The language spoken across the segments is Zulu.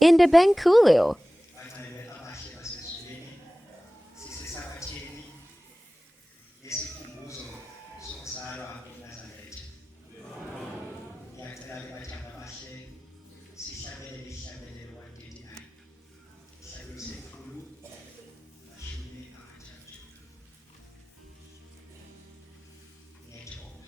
in the Benkulio. bangcebe abahle basezulwini sisesakatheni yesikhumbuzo sokuzalwa eNazaretha. Ngiyacela ke bathanda abahle sihlabelele ihlabelelo 139. Ihlabelo sekhulu mashumi amathathu. Ngiyathoba.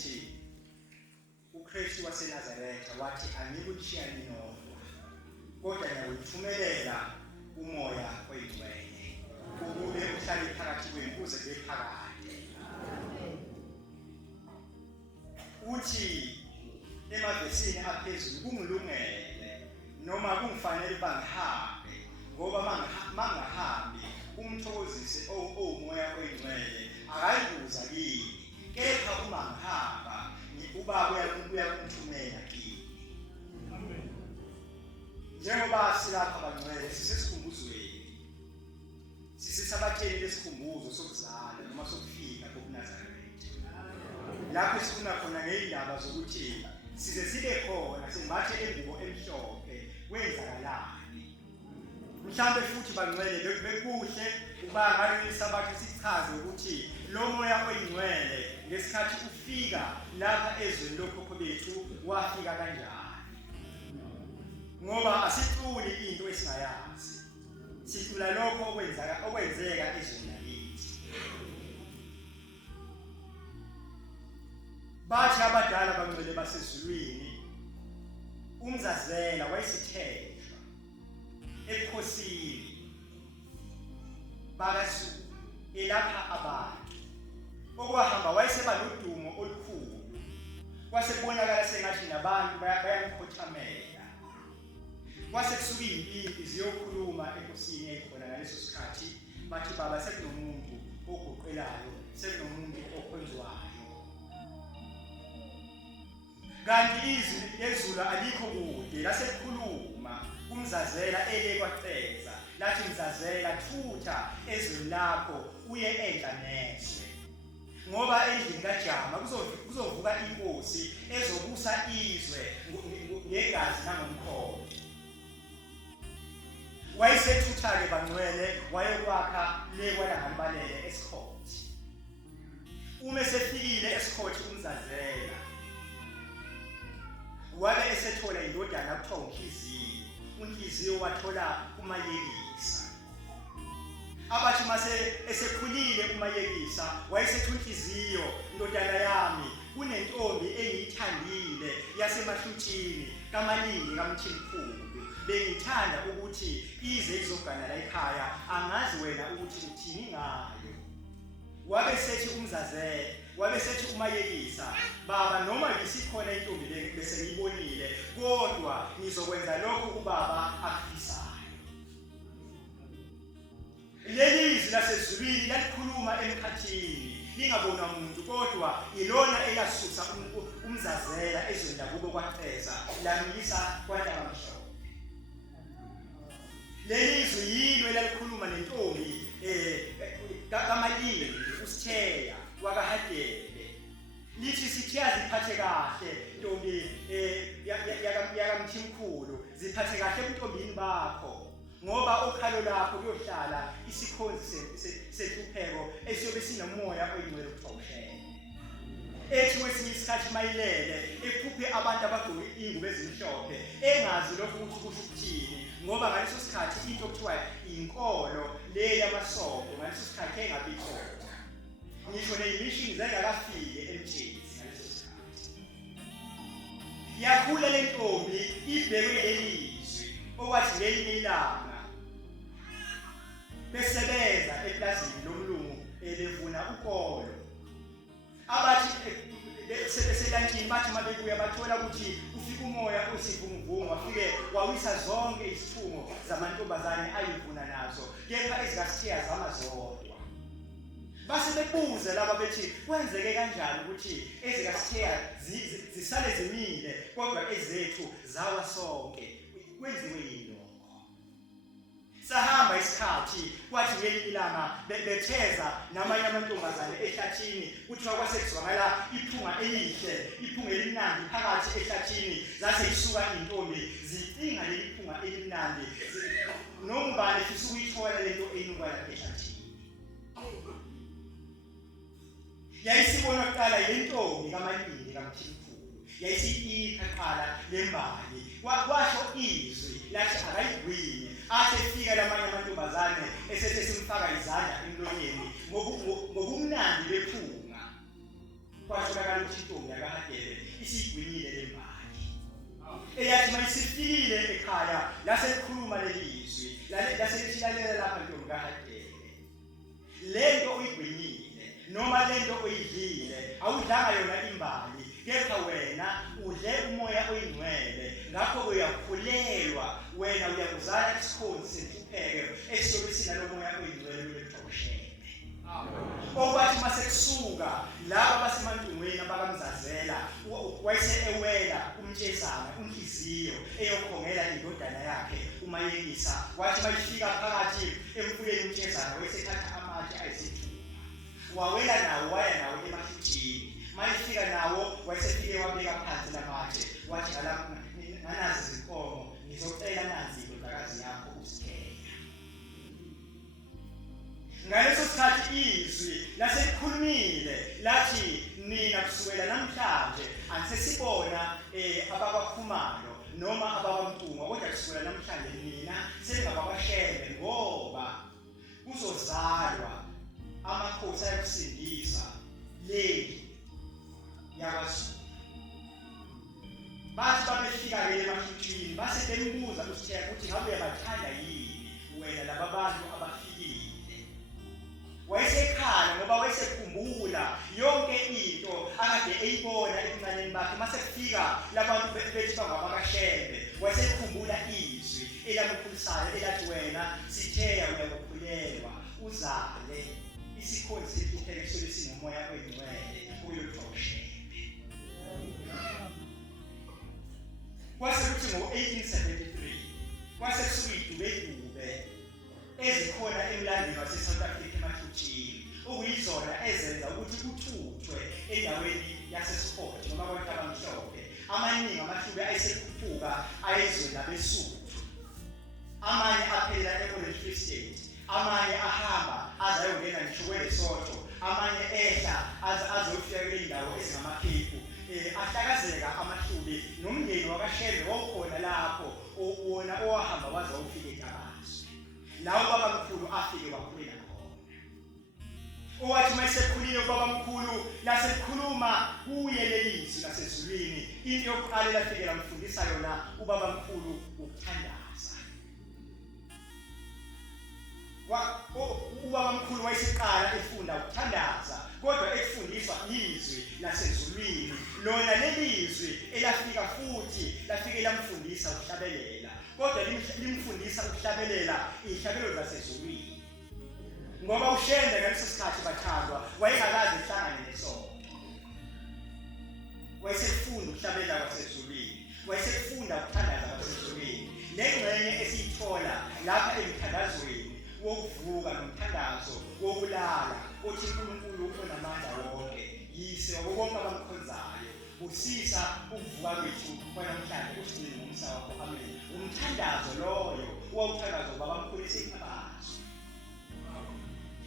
lithi uKristu waseNazaretha wathi angikulishiya ninodwa kodwa ngiyakuthumelela umoya oyingcwele ukube uhlale phakathi kwenu kuze kube phakade. Uthi emavesini aphezulu kungilungele noma kungifanele bangihambe ngoba mangahambi umthokozise umoya oyingcwele akayikuza kini, kepha uma ngihamba ubaba uyakunthumela kini. Njengoba silapha bangcwele sisesikhumbuzo sisesabatheni lesikhumbuzo sokuzala noma sokufika kobuNazaretha, lapho sifuna khona ngezindaba zokuthi size sibe khona simbathe engubo emhlophe kwenzakalani. Mhlambe futhi bangcwele bekuhle uba ngaleli sabatha sichaze ukuthi lo moya oyingcwele ngesikhathi ufika lapha ezweni lokhokho bethu wafika kanjani, ngoba asiculi into esingayazi, sicula lokho okwenzeka ezweni lakithi. Bathi abadala bangcwele basezulwini umzazela wayesithethwa ebukhosini bakaSuku elapha abantu, okwahamba wayeseba nodumo olukhulu, kwase kubonakala sengathi nabantu bayamkhothamela. Kwase kusuka impimpi ziyokhuluma enkosini eyikhona ngaleso sikhathi, bathi baba sekunomuntu oguqelayo, sekunomuntu okhonzwayo. Kanti izwi lezulu alikho kude lasekukhuluma umzazela elekwaceza lathi mzazela thutha ezweni lakho uye enhla neswe, ngoba endlini kaJama kuzovuka inkosi ezobusa izwe ngegazi nangomkhonto. Wayesethutha-ke bangcwele wayokwakha le kwaLangalibalele eSikhothi. Uma esefikile eSikhothi umzazela wabe esethola indodana kuthiwa uNhliziyo. uNhliziyo wathola uMayekisa. Abathi mase esekhulile uMayekisa wayesethi uNhliziyo, ndodana yami, kunentombi engiyithandile yasemahlutshini kaMalingi kaMthimkhulu, bengithanda ukuthi ize izogana la ekhaya, angazi wena ukuthi uthini ngayo. Wabe sethi umzazela, wabe sethi uMayekisa, baba noma ngisikhona intombi le bese ngiyibonile, kodwa ngizokwenza lokho ubaba akufisayo. Leli izwi lasezulwini lalikhuluma emkhathini, lingabonwa umuntu, kodwa ilona elasusa umzazela ezweni lakubo kwaceza lamisa kwaNtabamhlophe. Leli izwi yilo elalikhuluma nentombi kaMalingi uSitheya wakaHadebe, lithi Sithiya ziphathe kahle ntombi yakamthimkhulu, ziphathe kahle ebuntombini bakho, ngoba ukhalo lakho kuyohlala isikhonzi sehlupheko esiyobe sinomoya oyingcwele kuthiwa uhlele. Ethi kwesinye isikhathi mayilele ekhuphe abantu abagqoke ingubo ezimhlophe, engazi lokho ukuthi kusho ukuthini, ngoba ngaleso sikhathi into okuthiwa inkolo le yamasonto ngaleso sikhathi engabi khona. Ngisho neyimission zayingakafike emthini ngaleso sikhathi. Yakhula le ntombi ibhekwe lelizwi okwathi ngelinye ilanga besebenza eplazini lomlungu bevuna ukolo. Abathi beselantini bathi mabebuya bathola ukuthi ufika umoya osivunguvungu wafike wawisa zonke izithumo zamantombazane ayivuna nazo, kepha ezikaSithiya zamazodwa. Base bebuza laba bethi kwenzeke kanjani ukuthi ezikaSithiya zisale zimile kodwa ezethu zawa sonke, kwenziwe yini lokho? Sahamba isikhathi kwathi ngelinye ilanga betheza namanye amantombazane ehlathini, kuthiwa kwasekuzwakala iphunga elihle, iphunga elimnandi phakathi ehlathini. Zase isuka intombi zicinga leli phunga elimnandi, nongubani fisa ukuyithola lento eyinukayo ehlathini. Yayisibona kuqala yentombi kaMalingi kaMthimkhulu, yayisiyikha qala lembali, kwasho izwi lathi akayigwinye. Athi efika lamanye amantombazane esethe simfaka izandla emlonyeni ngobumnandi bephunga, kwatholakala ukuthi intombi yakahadele isigwinyile le mbali. Eyathi mayisifikile ekhaya laselikhuluma lelizwi laselilalela lapha intombi kahadele. Lento uyigwinyile noma lento uyidlile awudlanga yona imbali, kepha wena udle umoya oyingcwele, ngakho uyakhulelwa, wena uyakuzala isikhonzi senhlupheko esiyobe sinalo moya oyingcwele kulethoshe. Okwathi masekusuka laba basemantungweni abakamzazela wayese ewela umtshezana unhliziyo eyokhongela indodana yakhe umayelisa, wathi mayifika phakathi emfuleni umtshezana wayesethatha amatshe ayisithupha wawela nawo waya nawo emahlutshini, mayifika nawo wayesefike wabeka phansi lamatshe, wathi nganazi izinkomo ngizocela nansi indodakazi yakho usithele. Ngaleso sikhathi izwi laselikhulumile lathi nina kusukela namhlanje anisesibona abakwakhumalo noma abakwampunga, kodwa kusukela namhlanje nina selingababashebe, ngoba kuzozalwa amakhosi ayokusindisa leli yakwaZulu. Bathi babefika-ke emahlutshini base bembuza ukuthi ngabe uyabathanda yini wena laba bantu abafikile. Wayesekhala ngoba wayesekhumbula yonke into akade eyibona ebuncaneni bakhe. Mase kufika labantu bethi bangabakashembe, wayesekhumbula izwi elamkhulisayo elathi wena sitheya uyakukhulelwa uzale isikhonzi senhlupheko esiyobe sinomoya oyingcwele uyothoshepe. Kwase kuthi ngo-1873 kwase kusuka idubedube ezikhona emlandweni wase-South Africa emahlutshini, okuyizona ezenza ukuthi kuthuthwe endaweni yase-Sport noma abantu abamhlophe. Amaningi amahlube ayesekhuphuka ayezweni labeSuthu, amanye aphelela e-Orange Free State, amanye ahamba azayongena ngisho kweleSotho, amanye ehla azofika kule ndawo ezingamakhephu. Ahlakazeka amahlube nomndeni wakashembe wawukhona lapho, wona owahamba waze wawufika eTabazo. Lawo babamkhulu afike wakhulela khona. Owathi mayesekhulile ubabamkhulu laselikhuluma kuye lelizwi lasezulwini, into yokuqala elafike lamfundisa yona ubabamkhulu ukuthandaza. Ubabamkhulu wayeseqala efunda ukuthandaza, kodwa ekufundiswa izwi lasezulwini, lona lelizwi elafika futhi lafike lamfundisa ukuhlabelela, kodwa limfundisa ukuhlabelela izihlabelelo zasezulwini. Ngoba uShembe ngaleso sikhathi bathandwa wayengakaze ehlangane nesonto, wayesefunda ukuhlabelela kwasezulwini, wayesefunda ukuthandaza kwasezulwini. Lengxenye esiyithola lapha emthandazweni wokuvuka nomthandazo wokulala othi uNkulunkulu onamandla wonke yise wonke abamkhonzayo usisa ukuvuka kwethu kwanamhlanje usigcine ngomsa wakho. Amen. Umthandazo loyo wawuthandazo babamkhulu eseTabazo.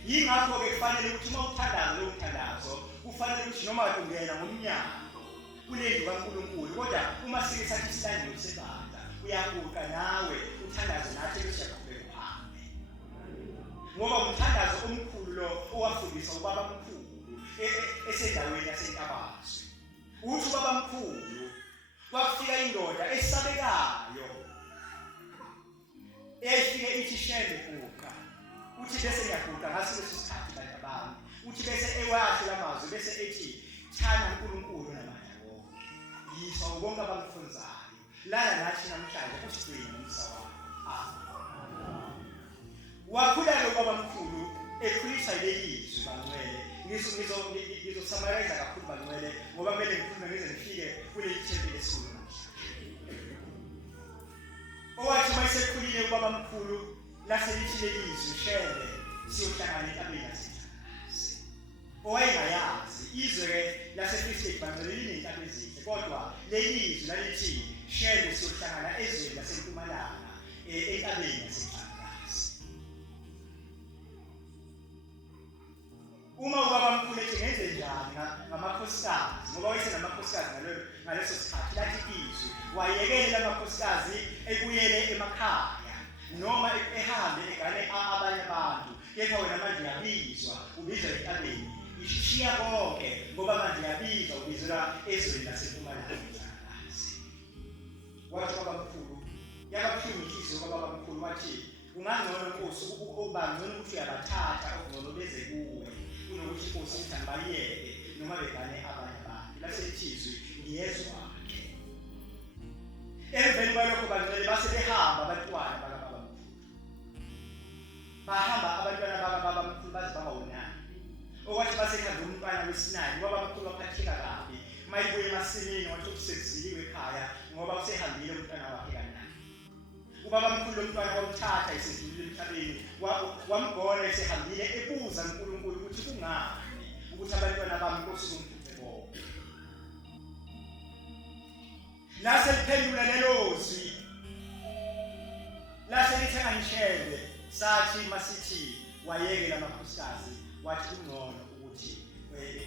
Yingakho-ke kufanele ukuthi uma uthandaza lo mthandazo kufanele ukuthi noma ungena ngomnyango kule ndlu kaNkulunkulu, kodwa uma sike sathi isilandelo sebandla uyaguqa nawe uthandaze nathi besiyaqhubeka uhambe, ngoba umthandazo omkhulu lo owafundisa ubabamkhulu esendaweni yaseTabazo. Uthi ubabamkhulu kwafika indoda esabekayo eyayifike ithi Shembe guqa, uthi bese ngiyaguqa ngaso leso sikhathi bantu abami, uthi bese ewasho lamazwi bese ethi thana uNkulunkulu namandla wonke, yiswa bonke abamkhonzayo, lala nathi namhlanje usigcine ngomsa wakho. Wakhula lo babamkhulu ekhulisa lelizwi bangcwele. Ngizosummarize kakhulu bangcwele ngoba kumele ngikhulume ngize ngifike kuleli thempeli esikhulu namhlanje. Owathi mayesekhulile ubabamkhulu laselithi lelizwi Shembe siyohlangana entabeni yaseTabazo. Owayengayazi izwe lase-Free State bangcwele linentaba ezinhle, kodwa lelizwi lalithi Shembe siyohlangana ezweni laseMpumalanga entabeni yaseTabazo. Uma ubabamkhulu ethi ngenze njani ngamakhosikazi, ngoba wayesenamakhosikazi ngaleso sikhathi, lathi izwi wayekele lamakhosikazi ebuyele emakhaya noma ehambe egane abanye abantu, kepha wena manje uyabizwa ubizwa entabeni ishiya konke ngoba manje yabizwa ubizela ezweni laseMpumalanga. Wathi babamkhulu yababuhlungu inhliziyo kababamkhulu wathi ungangcono Nkosi ukuba ngcono ukuthi uyabathatha okungcono beze kuwe kunokuthi Nkosi ithi angibayeke noma begane abanye abantu. Lasethizwi ngiyezwa ke. Emveni kwalokho bangcwele base behamba abantwana bakababamkhulu. Bahamba abantwana bakababamkhulu baze bawonana. Okwathi basekhanda umntwana wesinayi babamkhulu baphatheka kabi. Mayibuye emasimini wathi ukuseziliwe ekhaya ngoba usehambile umntwana wakhe kancane. Ubabamkhulu lomntwana wamthatha esedlulile emhlabeni wamgona esehambile ebuza uNkulunkulu ukuthi kungani ukuthi abantwana bami Nkosi kumphuphe bonke. Lase liphendula lelozwi lase lithenga ngishele sathi masithi wayekela amakhosikazi wathi kungcono ukuthi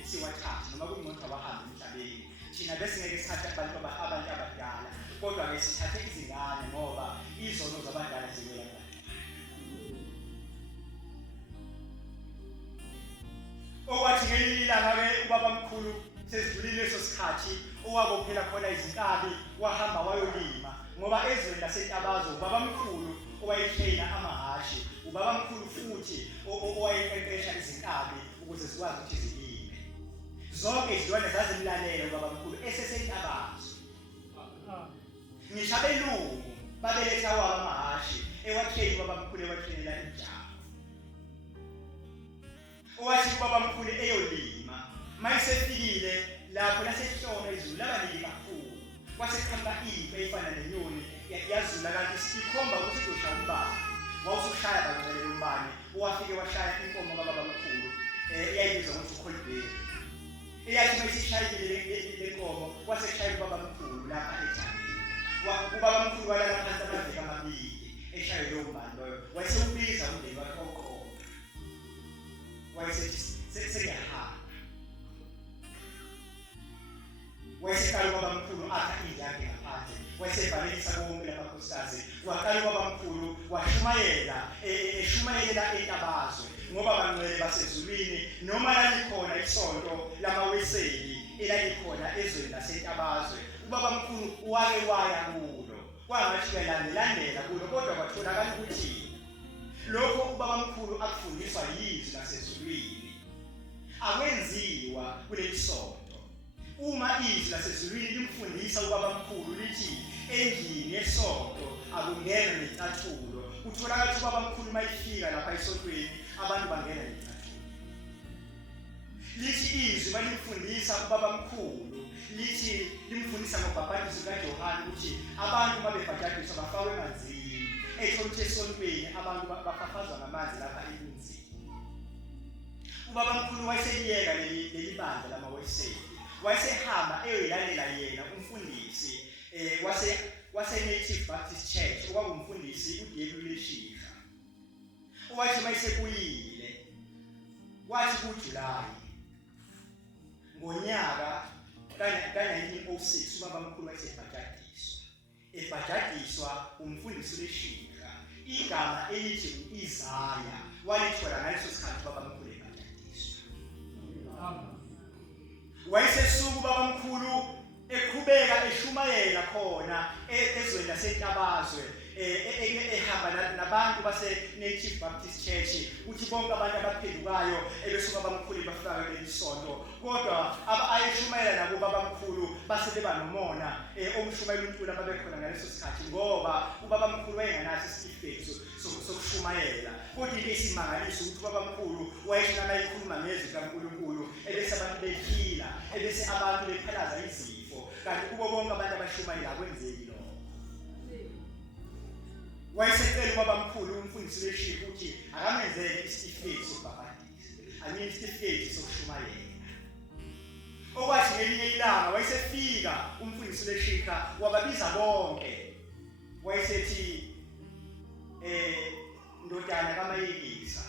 siwathathe noma kungcono abahambe emhlabeni. Thina bese ngeke sithathe abantu abadala kodwa ke sithathe izingane ngoba izono zabadala ziwela ngapha. Okwathi ngelinye ilanga-ke ubabamkhulu sesidlulile leso sikhathi owabophela khona izinkabi wahamba wayolima ngoba ezweni laseNtabazo ubabamkhulu owayehlena amahashi ubabamkhulu futhi owayeqeqesha izinkabi ukuze zikwazi ukuthi zilime. Zonke izilwane zazimlalela ubabamkhulu eseseNtabazo. Ngisho abelungu babeletha wabo amahashi ewatheni ubabamkhulu ewathenela injalo. Owathi ubabamkhulu eyolima mayisefikile lapho lasehlona izulu labalili kakhulu. Kwasekhamba impe efana nenyoni yazula kanti sikhomba ukuthi kuzoshaya umbane. Wawusushaya bangcwele umbane owafike washaya inkomo kababamkhulu eyayibizwa ngokuthi uKholibheli. Eyathi mayisishayile lenkomo waseshaya ubabamkhulu lapha ethangeni. Ubabamkhulu walala phansi amaviki amabili eshaye lowo mbane loyo. Wayesewubiza umndeni wakhe oqobo. Wayesethi sekuyahamba. Wayesekala ubabamkhulu akha indlu yakhe ngaphandle. Wayesevalelisa konke lamakhosikazi. Waqala ubabamkhulu washumayela eshumayela eNtabazo ngoba bangcwele basezulwini noma lalikhona isonto lamaweseli elalikhona ezweni laseNtabazwe. Ubabamkhulu wake waya kulo. Kwangathi yalandela kulo kodwa kwatholakala ukuthi lokho ubabamkhulu akufundiswa yizwi lasezulwini akwenziwa kuleli sonto. Uma izwi lasezulwini limfundisa ubabamkhulu lithi endlini yesonto akungena necathulo, utholakala ukuthi ubabamkhulu mayifika lapha esontweni abantu bangena necathulo. Lithi izwi balimfundisa ubabamkhulu lithi limfundisa ngobhabhatiso kaJohane ukuthi abantu mabebhaphatiswa bafakwe emanzini. Ethola esontweni abantu bafafazwa ngamanzi lapha emanzini. Ubabamkhulu wayeseliyeka leli bandla lamaweseli. Wayesehamba eyoyilalela yena umfundisi wase Native Baptist Church okwakungumfundisi uDebbie Shika. Wathi mayisekuyile wathi kuJulayi ngonyaka ka-1906 ubabamkhulu wayesebhajadiswa umfundisi uLeshika. Igama elithi Isaya walithola ngaleso sikhathi ubabamkhulu ebhajadiswa. Wayesesuka ubabamkhulu eqhubeka eshumayela khona ezweni laseNtabazwe ehamba nabantu base Native Baptist Church uthi bonke abantu abaphendukayo ebesuka abamkhulu bafika kuleli sonto kodwa ayeshumayela nabo babamkhulu base beba nomona omshumayela uNtuli ababekhona ngaleso sikhathi ngoba ubabamkhulu wayengenaso isitifiketi sokushumayela. Kodwa into esimangaliso ukuthi ubabamkhulu wayeshona mayikhuluma ngezwi kaNkulunkulu ebese abantu bephila ebese abantu bephalaza izifo kanti kubo bonke abantu abashumayela akwenzeki lokho. Wayesecela ubabamkhulu umfundisi uLeshika ukuthi akamenzele isitifiketi sokubhaphatisa, angiyi isitifiketi sokushumayela. Okwathi ngelinye ilanga wayesefika umfundisi uLeshika wababiza bonke. Wayesethi ndodana kaMayekisa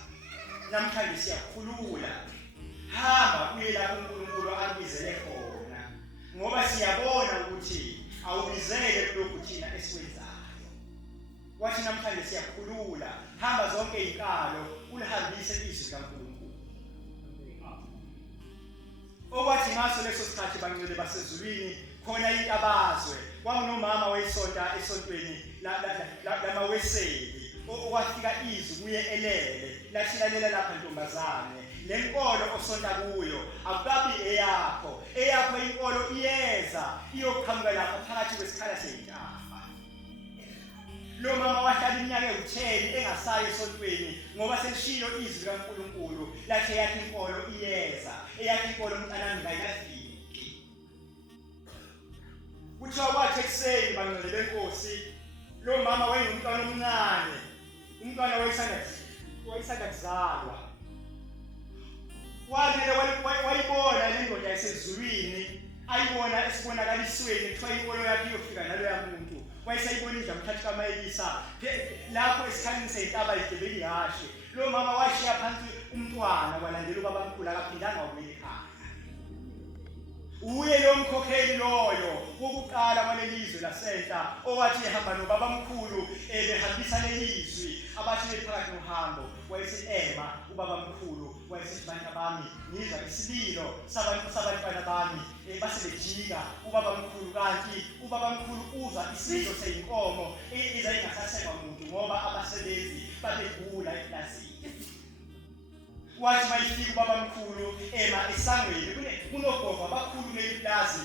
namhlanje siyakhulula hamba uye lapho uNkulunkulu akubizele khona ngoba siyabona ukuthi awubizele kulokhu thina esikwenzayo. Wathi namhlanje siyakhulula hamba zonke izinkalo ulihambise izwi kaNkulunkulu. ngaso leso sikhathi bangcwele basezulwini khona intabazwe kwakunomama wayisonta esontweni lamaweseli okwafika izwi kuye elele lathilalela lapha ntombazane lenkolo osonta kuyo akukabi eyakho inkolo iyeza iyoqhamuka lapha phakathi kwesikhala seyintafa. Lo mama wahlala iminyaka ewu-10 engasayi esontweni ngoba selishilo izwi likaNkulunkulu lathi eyakhe inkolo iyeza, eyakhe inkolo mntanami ngayikafiki. Kuthiwa kwathi ekuseni bangcwele benkosi, lo mama wayengumntwana omncane, umntwana wayesanda kuzalwa. Wamele wayibona le ndoda yasezulwini, ayibona esibonakalisweni kuthiwa inkolo yakhe iyofika naloya muntu. Wayesayibona indlu yamthatha kaMayelisa lapho esikhaleni seyintaba igibeli ihashe. Lo mama washiya phansi umntwana kwalandela ubabamkhulu akaphindanga wabuyela ekhaya. Uye lo mkhokheli loyo wokuqala kwaleli lizwe lasenta owathi ehamba nobabamkhulu behambisa lelizwi abathi bephakathi nohambo wayesithi ubabamkhulu wayesithi bantu bami ngizwa isililo sabantwana bami basebejika ubabamkhulu kanti ubabamkhulu uzwa isililo seyinkomo iza ingasathengwa muntu ngoba abasebenzi babegula eplasini. Wathi mayifika ubabamkhulu esangweni kunogogo abakhulu leplazi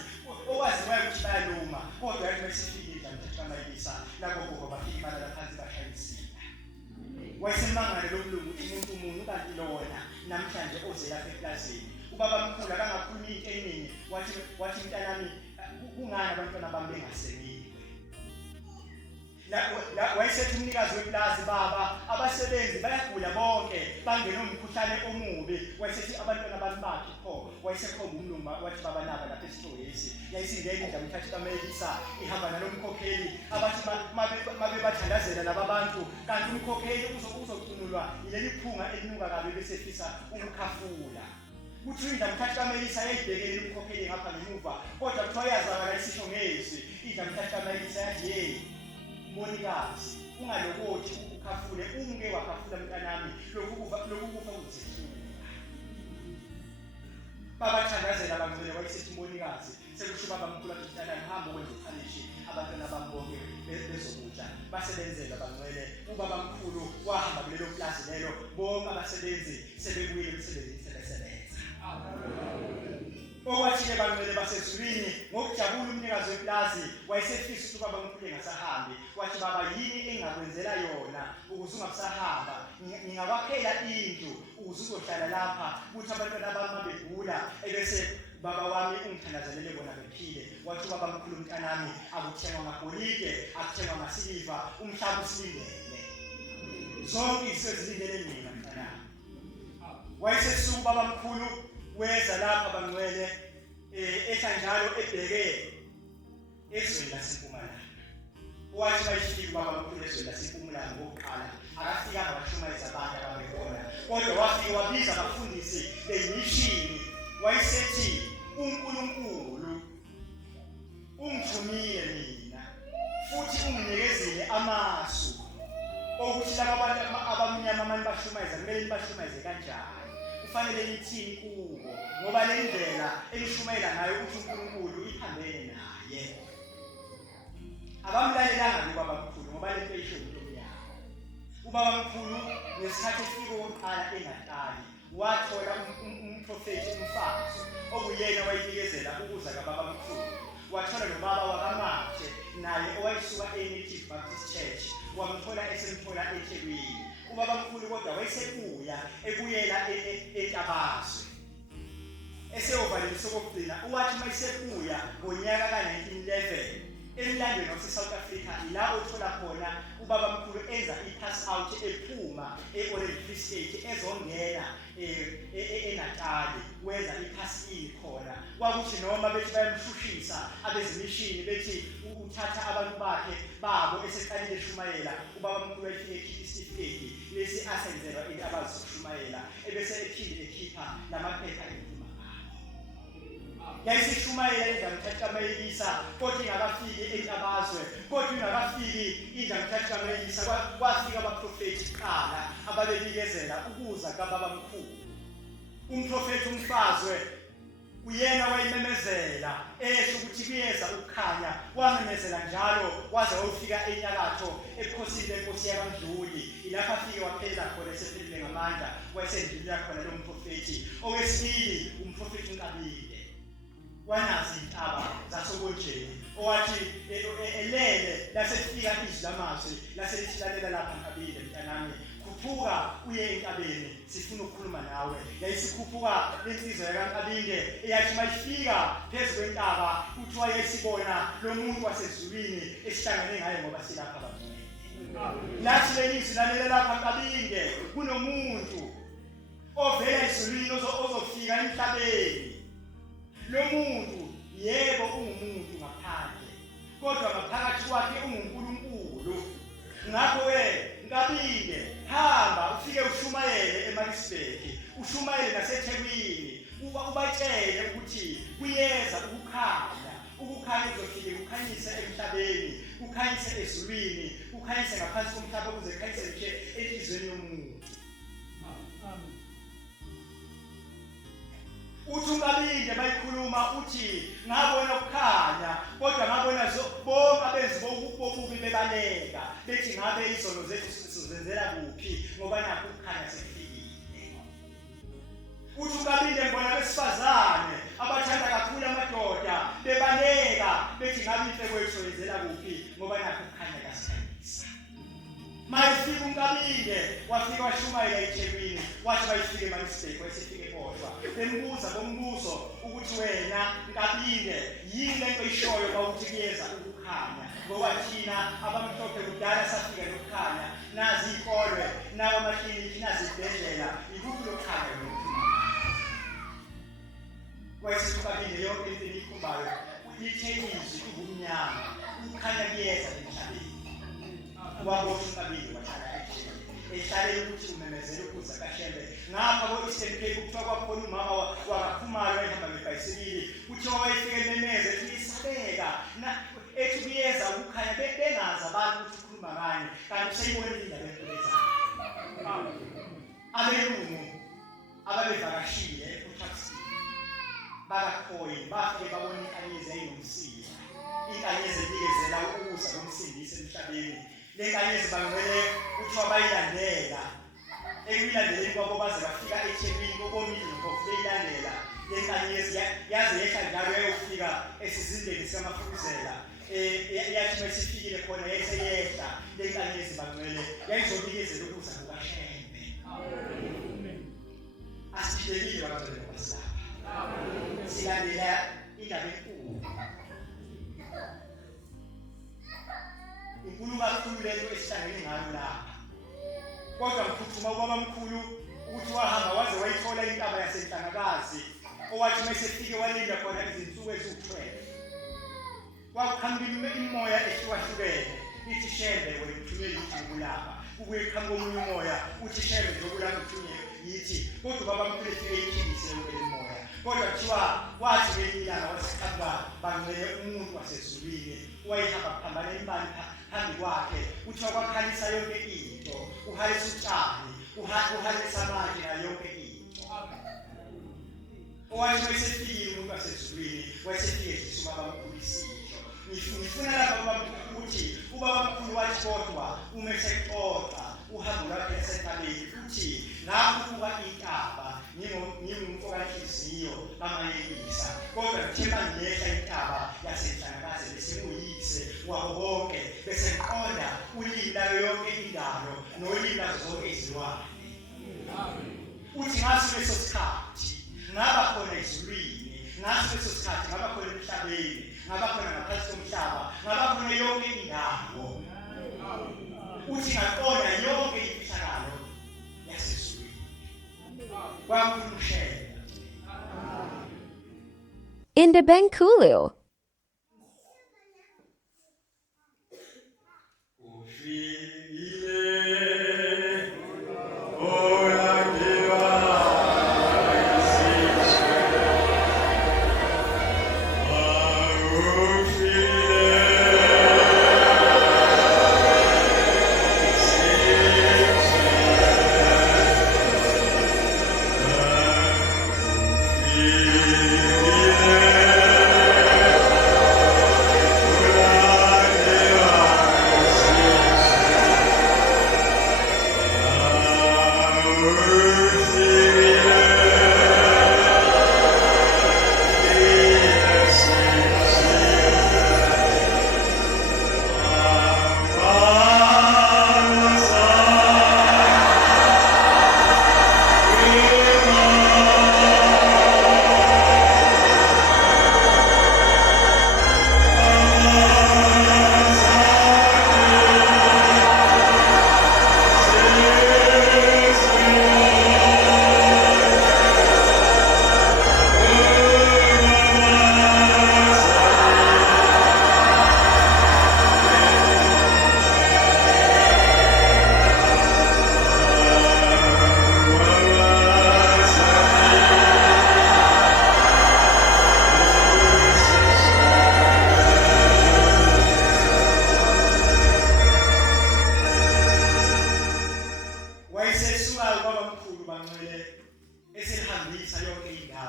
owaziwayo ukuthi bayaluma kodwa yathi mayisifike indlu kaMayelisa labo gogo bafika balala phansi bashayisile. Wayesemangale lo mlungu ukuthi umuntu kanti lona namhlanje oze lapha eplazini. Ubabamkhulu akangakhulumi into eningi wathi mntanami kungani abantwana bami bengasemiwe. Wayesethi umnikazi weplazi baba abasebenzi bayagula bonke bangena umkhuhlane omubi. Wayesethi abantwana bami bakhe pho wayesekhomba umlungu wathi baba naba lapha esithoyisi yayisingeke indlu yamthatha kaMayelisa ihamba nalomkhokheli abathi mabe bathandazela laba bantu kanti umkhokheli uzokunulwa yileli phunga elinuka kabi bese fisa ukukhafula. Kuthi indlu yamthatha kaMayelisa yayibhekele umkhokheli ngapha ngemuva kodwa kuthiwa yazakala isisho ngezwi. Indlu yamthatha kaMayelisa yathi hey Monikazi ungalokothi ukhafule umke wakhafula mntanami lokhu kufa kuzithula. Babathandazela abangcwele wayesithi Monikazi sekusho babamkhulu athi mntanami hamba ukwenza uphalishi abantwana bami bonke bezokudla. Basebenzela abangcwele ubabamkhulu wahamba kulelo plazi lelo bonke abasebenzi sebebuyile emsebenzini sebesebenza. Okwathi bangcwele basezulwini ngokujabula umnikazi weplazi wayesefisa ukuthi ubabamkhulu engasahambi. Wathi baba yini engakwenzela yona ukuze ungabusahamba? Ngingakwakhela indlu ukuze uzohlala lapha ukuthi abantwana bami begula ebese baba wami ungithandazelele bona bephile. Wathi ubabamkhulu mntanami akuthengwa ngagolide akuthengwa ngasiliva umhlaba usilindele. Zonke izinto zilindele mina mntanami. Wayesesuka ubabamkhulu weza lapha bangcwele esanjalo ebheke ezweni laseMpumalanga. Wathi bayifika ubabamkhulu ezweni laseMpumalanga ngokuqala akafika abashumayeza abantu ababekhona kodwa wafika wabiza abafundisi bemishini. Wayesethi uNkulunkulu ungithumile mina futhi unginikezile amasu okuthi laba bantu abamnyama manje bashumayeza kumele bashumayeze kanjani. Kufanele lithini kubo ngoba le ndlela elishumayela ngayo ukuthi uNkulunkulu iphambene naye. Abamlalelanga ubabamkhulu ngoba le nto isho into yakho. Ubabamkhulu ngesikhathi esifika okokuqala engahlali wathola umprofethi umfazi okuyena wayinikezela ukuza kababamkhulu. Wathola nobaba wakaMathe naye owayisuka eNative Baptist Church wamthola esemthola eThekwini. Ubabamkhulu kodwa wayesebuya ebuyela eNtabazwe eseyovalelisa okugcina. Wathi mayisebuya ngonyaka ka-1911 emlandweni wase-South Africa la othola khona ubabamkhulu enza i-pass out ephuma e-Orange Free State ezongena eNatali wenza i-pass in khona. Kwakuthi noma bethi bayamshushisa abezimishini bethi uthatha abantu bakhe babo eseqalile eshumayela ubabamkhulu wayefike ekhipha isitifiketi lesi asenzelwa into abazishumayela ebese ephinde ekhipha lamaphepha ekhuluma ngayo. Yayisishumayela indlu yamthatha kaMayelisa kodwa ingakafiki eNtabazwe kodwa ingakafiki indlu yamthatha kaMayelisa kwafika abaprofethi kuqala ababenikezela ukuza kababamkhulu. Umprofethi umfazwe uyena wayimemezela esho ukuthi kuyeza ukukhanya, wamemezela njalo waze wayofika enyakatho ebukhosini benkosi yakwandluli. Ilapho afike waphela khona esephelile ngamandla, wayesendlula khona lo mprofethi. Okwesibili, umprofethi uNkabile wanazi intaba zasokonjeni, owathi elele lasefika izwi lamazwi laselihlalela lapha Nkabile mntanami, khuphuka uye entabeni, sifuna ukukhuluma nawe. Yayisikhuphuka lensizwa yakaNkabile eyathi mayifika phezu kwentaba uthi wayesibona lo muntu wasezulwini esihlangane ngaye ngoba silapha bangcwele. Lathi lelizwi lalela lapha Nkabile, kunomuntu ovela ezulwini ozofika emhlabeni. Lo muntu yebo ungumuntu ngaphandle, kodwa ngaphakathi kwakhe unguNkulunkulu. Ngakho-ke Nkabile, hamba ufike ushumayele eMaritzburg, ushumayele naseThekwini, ubatshele ukuthi kuyeza ukukhanya. Ukukhanya kuzofike kukhanyise emhlabeni, kukhanyise ezulwini, kukhanyise ngaphansi komhlaba, ukuze kukhanyise nje enhlizweni yomuntu. Uthi uNkabile bayikhuluma uthi ngabona ukukhanya, kodwa ngabona bonke abenzi bobubi bebaleka, bethi ngabe izono zethu sizenzela kuphi ngoba nakho ukukhanya sekufikile. Uthi uNkabile ngibona besifazane abathanda kakhulu amadoda bebaleka, bethi ngabe imfe kwethu yenzela kuphi ngoba nakho ukukhanya kasikhanyisa. Mayifika uNkabile wafika washumayela eThekwini, wathi bayifike eMaritzburg, wayesefike kodwa. Bembuza bombuzo ukuthi wena Nkabile yini lento ishoyo ukuthi kuyeza ukukhanya, ngoba thina abamhlophe kudala safika lokukhanya, nazi izikole, nawo amaklinikhi, nazi izibhedlela, ikuphi lokukhanya lokhu? Wayesithi uNkabile yonke into eniyikhumbayo uyithenizwe ubumnyama, ukukhanya kuyeza emhlabeni. Wabona uNkabile wahlala ehlale ukuthi umemezele ukuza kaShembe. Ngapha ko-Eastern Cape kuthiwa kwakhona umama wakaKhumalo wayehamba ngebhayisikili, kuthiwa wayefike ememeze ethi isabeka ethi kuyeza ukukhanya, bengazi abantu ukuthi ukhuluma ngani, kanti useyibonile indaba enkuluzayo. Abelungu ababevakashile ePortshepstone bakaKhoyi bafike babona inkanyezi eyinomsila, inkanyezi ebikezela ukuza komsindisi emhlabeni. Le nkanyezi bangcwele kuthiwa bayilandela, ekuyilandeleni kwabo baze bafika eThekwini kokomile nokhofu beyilandela. Le nkanyezi yaze yehla njalo yayofika esizindeni sikamafukuzela, yathi masifikile khona yayiseyehla. Le nkanyezi bangcwele yayizobikezela ukuza kukaShembe. Asihlelile bangcwele ngobasilapha, silandela indaba enkulu. Inkulu kakhulu lento esihlangene ngayo lapha, kodwa ngiphuthuma ubaba mkhulu ukuthi wahamba waze wayithola intaba yaseNhlangakazi, owathi mayesefike walinda khona izinsuku eziwu-12. Kwakuqhamuka imimoya ehlukahlukene, ithi Shembe wena uthunywe yithi ukulapha, kubuye kuqhamuka omunye umoya uthi Shembe njokulapha uthunywe yithi, kodwa ubaba mkhulu efike eyiphindise yonke le moya. Kodwa kuthiwa kwathi ngelinye ilanga waseqhamuka bangcwele umuntu wasezulwini, wayehamba kuphambana imbali phambi kwakhe, kuthiwa kwakhanyisa yonke into, uhalisa utshani, uhalisa amanzi nayo yonke into. Owathi wayesefikile umuntu wasezulwini, wayesefike nje ubabamkhulu isisho. Ngifuna lapha ubabamkhulu ukuthi ubabamkhulu wathi kodwa uma esexoxa uhambo lwakhe esentabeni uthi ngakhuphuka intaba ngingumfokanhliziyo kaMayelisa, kodwa ngithemba ngiyehla intaba yaseNhlangakazi besimuyise wabo bonke, bese ngiqonda ulimi layo yonke indalo nolimi lazo zonke izilwane. Uthi ngaso leso sikhathi ngaba khona ezulwini, ngaso leso sikhathi ngaba khona emhlabeni, ngaba khona ngaphansi komhlaba, ngaba khona yonke indawo. Uthi ngaqonda yonke imfihlakalo yasezulwini. Kwakushela Indabenkulu.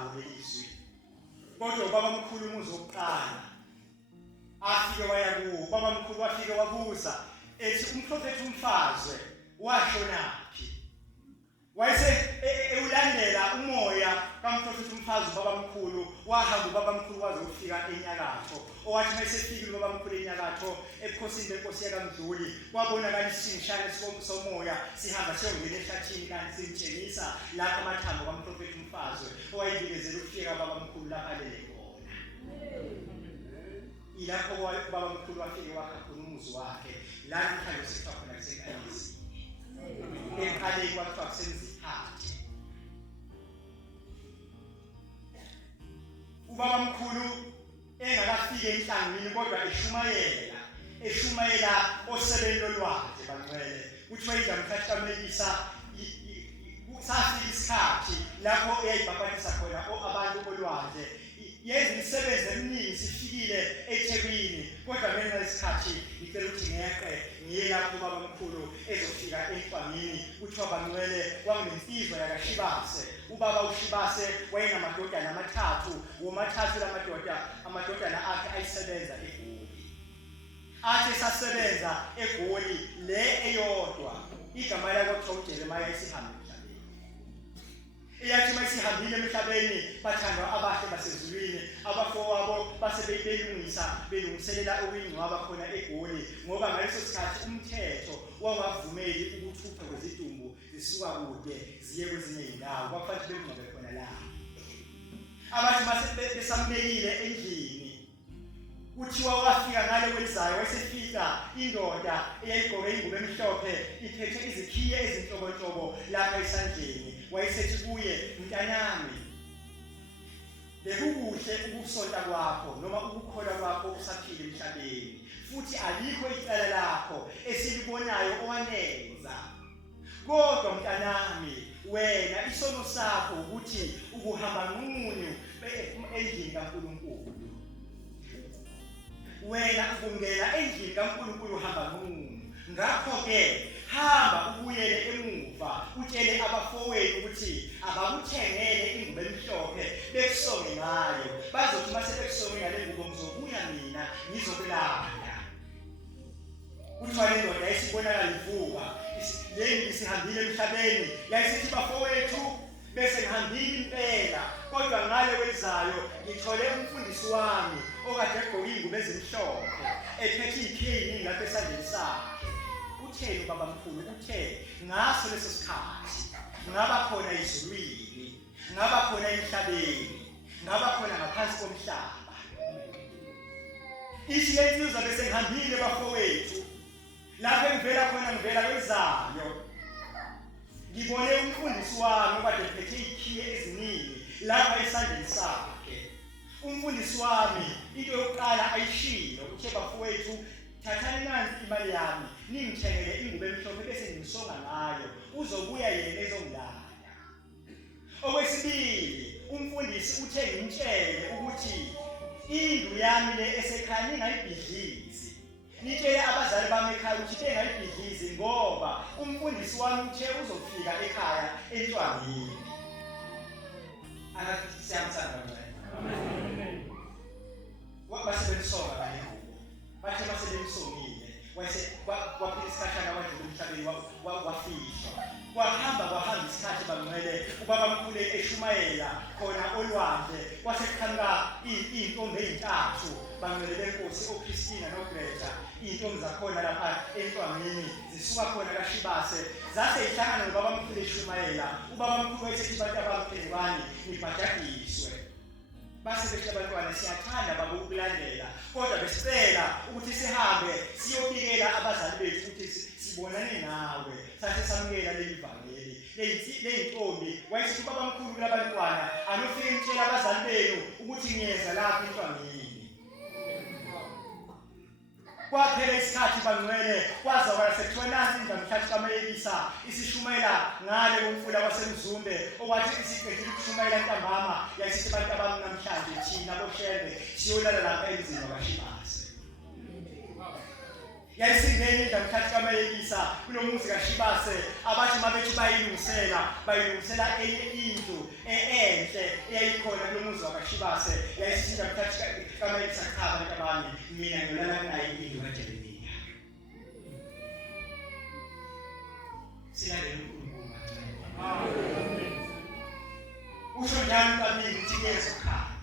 lawo lelizwi. Kodwa ubabamkhulu umuzi wokuqala afike waya kuwo, ubabamkhulu wafike wabuza ethi umprofeti umfazwe washonaphi. Wayese ewulandela umoya kaMprofeti umfazwe ubabamkhulu, wahamba ubabamkhulu waze ufika enyakatho. Owathi mayesefikile ubabamkhulu enyakatho ebukhosini benkosi yakaMdluli, kwabonakala isingishane somoya sihamba siyongena ehlathini kanti simtshengisa lapha amathambo kaMprofeti umfazwe owayebikezela ukufika ubabamkhulu lapha alele khona. Ilapho ubabamkhulu wafike wakha khona umuzi wakhe, la namhlanje sekuthiwa khona kusenkanyisini. Eqaleni kwathiwa kusemziphathe. Ubabamkhulu engakafike enhlangwini kodwa eshumayela osebeni lolwandle bangcwele. Kuthiwa idlamkhathi kaMelisa kusafika isikhathi lapho eyayibhabhatisa khona abantu olwandle. Yenza imisebenzi eminingi sifikile eThekwini, kodwa ngenxa yesikhathi ngicela ukuthi ngiye lapho ubabamkhulu ezofika emfangini. Kuthiwa bangcwele wangensizwa yakaShibase. Ubaba uShibase wayenamadodana amathathu, womathathu amadodana akhe ayisebenza eGoli. Athi sasebenza eGoli le eyodwa igama lakhe kuthiwa uJeremiah isihambe. Eyathi mayisihambile emhlabeni bathandwa abahle basezulwini, abafowabo belungiselela ukuyingcwaba khona eGoli, ngoba ngaleso sikhathi umthetho wawavumeli ukuthupha kwezidumbu zisuka kude ziye kwezinye izindawo, kwakufanele bengcwabe khona la. Abathi mase besambekile endlini, kuthiwa wafika ngale kwelizayo, wayesefika indoda eyayigqoke ingubo emhlophe iphethe izikhiye ezinhlobonhlobo lapha esandleni. Wayesethi kuye, mntanami, bekukuhle ukusonta kwakho noma ukukholwa kwakho usaphila emhlabeni, futhi alikho icala lakho esilibonayo owanenza. Kodwa mntanami, wena isono sakho ukuthi ukuhamba nqunu endlini kaNkulunkulu. Wena ukungena endlini kaNkulunkulu uhamba nqunu. Ngakho-ke hamba ubuyele emuva, utshele abafowenu ukuthi abakuthengele ingubo emhlophe bekusonge ngayo. Bazothi mase bekusonge ngale ngubo ngizobuya mina ngizokulanda. Kuthiwa le ndoda yayisibonakala ivuka, le ngisihambile emhlabeni, yayisithi bafowethu bese ngihambile impela, kodwa ngale kwelizayo ngithole umfundisi wami okade egqoke ingubo ezimhlophe ephethe ikhini lapha esandleni sakhe. Utheni ubabamkhulu? Uthe ngaso leso sikhathi ngaba khona ezulwini, ngaba khona emhlabeni, ngaba khona ngaphansi komhlaba. Ithi lensizwa bese ngihambile bafowethu, lapho engivela khona ngivela kwezayo, ngibone umfundisi wami okade ephethe ikhiye eziningi lapha esandleni sakhe. Umfundisi wami into yokuqala ayishilo, uthe bafowethu, thathani nansi imali yami ningithengele ingubo emhlophe bese ngisonga ngayo, uzobuya yena ezongilanda. Okwesibili, umfundisi uthe ngimtshele ukuthi indlu yami le esekhaya ningayibhidlizi. Nitshele abazali bami ekhaya ukuthi bengayibhidlizi ngoba umfundisi wami uthe uzofika ekhaya entwangini. Siyamthanda ngani? Amen. Basebenzisonga la ingubo. Bathe basebenzisongile, kwaphela isikhathana wadlula emhlabeni wafishwa. Kwahamba isikhathi bangcwele, ubabamkhulu eshumayela khona olwandle, kwaseqhamuka iy'ntombi ey'ntathu bangcwele benkosi oChristina noGreta, iy'ntombi zakhona lapha entwangini zisuka khona kaShibase, zase yihlangana nobabamkhulu eshumayela. Ubabamkhulu wayesethi bantu abamphezukani nibhajadiswe. Base bethi abantwana, siyathanda baba ukulandela, kodwa besicela ukuthi sihambe siyobikela abazali bethu ukuthi sibonane nawe, sathi samukela leli vangeli. Ley'ntombi wayesithi ubabamkhulu kulabantwana, anofike nitshela abazali benu ukuthi ngiyeza lapha entwangini. Kwaphela isikhathi bangcwele, kwazakala sekuthiwa nansi indlamkhathi kaMelisa isishumayela ngale komfula wasemzumbe, okwathi isiqedile ukushumayela ntambama yayisithi abantu abami namhlanje thina boshembe siyolala lapha emzini kaShibase. Yayisingene indamthatha kaMayekisa kulomuzi kaShibase abathi mabethi bayilungisela enye indlu enhle eyayikhona kulomuzi wakaShibase. Yayisithi indamthatha kaMayekisa cha abantu abami mina ngilala naye indlu kaJeremiya. Silalele uNkulunkulu. Amen. Usho njalo kaBili uthi yezokhala.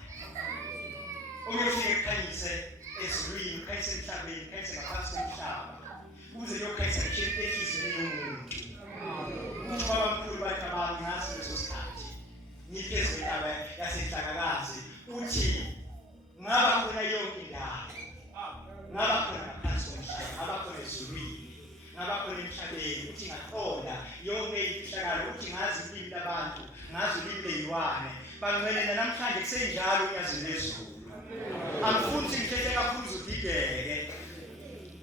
Uyofika ekhanyise ezulwini, ukhanyise emhlabeni, ukhanyise ngaphansi komhlaba. Ukuze lokhanyise ehliziyweni yomuntu. Uthi babamkhulu bathi abantu ngaso leso sikhathi. Ngiphezu kwentaba yaseNhlakakazi uthi ngaba khona yonke indawo. Ngaba khona ngaphansi komhlaba, ngaba khona ezulwini, ngaba khona emhlabeni. Uthi ngaqonda yonke imfihlakalo, uthi ngazi ulimi labantu, ngazi ulimi leyilwane. Bangcwele namhlanje kusenjalo unyazini lezulu. Angifuni ngithethe kakhulu uzudideke.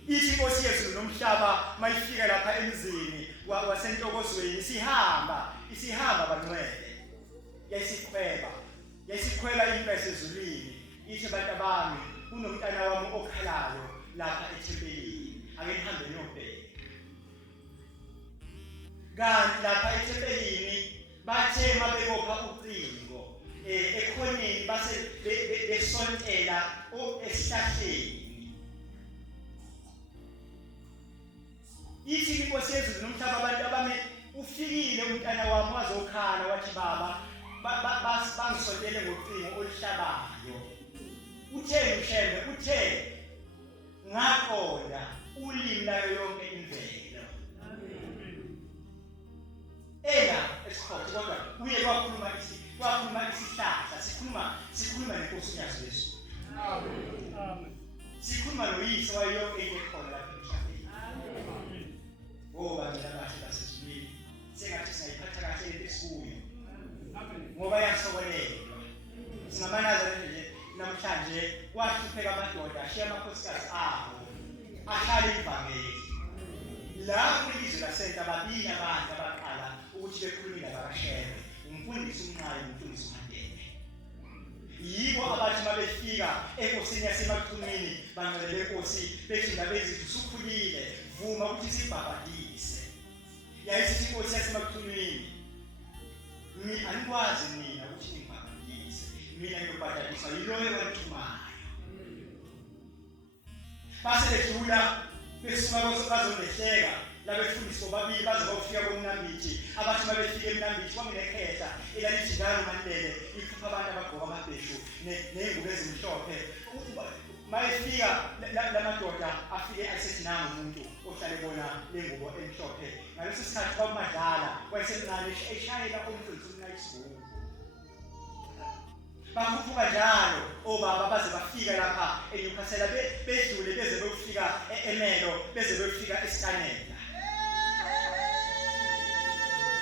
Ithi Nkosi yethu nomhlaba mayifika lapha emzini wasentokozweni isihamba bangcwele. Yayisikhwela impese ezulwini. Ithi abantu abami kunomntana wami okhalayo lapha ethempelini. Ake nihambe niyobheka. Kanti lapha ethempelini bathe mabebopha ucingo ekhoneni base besontela esihlahleni. Ithi Inkosi yezulu nomhlaba abantu abami ufikile umntana wami wazokhala wathi baba bangisontele ngocingo oluhlabayo. Uthe mshembe uthe ngaqonda ulimi layo yonke imvelo. Esikhothe kodwa kuye kwakhuluma isihlahla sikhuluma nenkosi yazo Yesu. Amen. Sikhuluma noyise wayo yonke into ekhona lapha emhlabeni. Amen. Bantu abahle basezulwini sengathi singayiphatha kahle into esikuyo. Amen. Ngoba yasokolelwa. Singamanazarene nje namhlanje kwahlupheka amadoda ashiya amakhosikazi abo ahlala ivangeli. La kwilizwe lasenta babili abantu abaqala ukuthi bekhulumile abakashere. Umfundisi uMnqayi umfundisi uMandela. Yibo abathi mabefika enkosini yasemaqhumini bangcwele lenkosi bethi indaba ezithi usukhulile vuma ukuthi sibhabhadise. Yayisithi inkosi yasemaqhumini anikwazi mina ukuthi ngibhabhadise. Mina ngiyobhadalisa yiloyo wanthumayo. Base ledlula besuka bazondehleka labefundisi bobabili baze bayofika koMnambithi. Abathi mabefika eMnambithi kwanginekhetha elalithindana uMandela ikhupha abantu abagqoka amabheshu nengubo ezimhlophe. Mayefika lamadoda afike asethi nangu umuntu ohlale bona lengubo emhlophe. Ngaleso sikhathi kwakumadlala wayesemncane eshayela umfundisi uMnqayi isibuko. Bakhuphuka njalo obaba baze bafika lapha eNyukhasela bedlule beze beyofika eMelo beze beyofika eSikanela.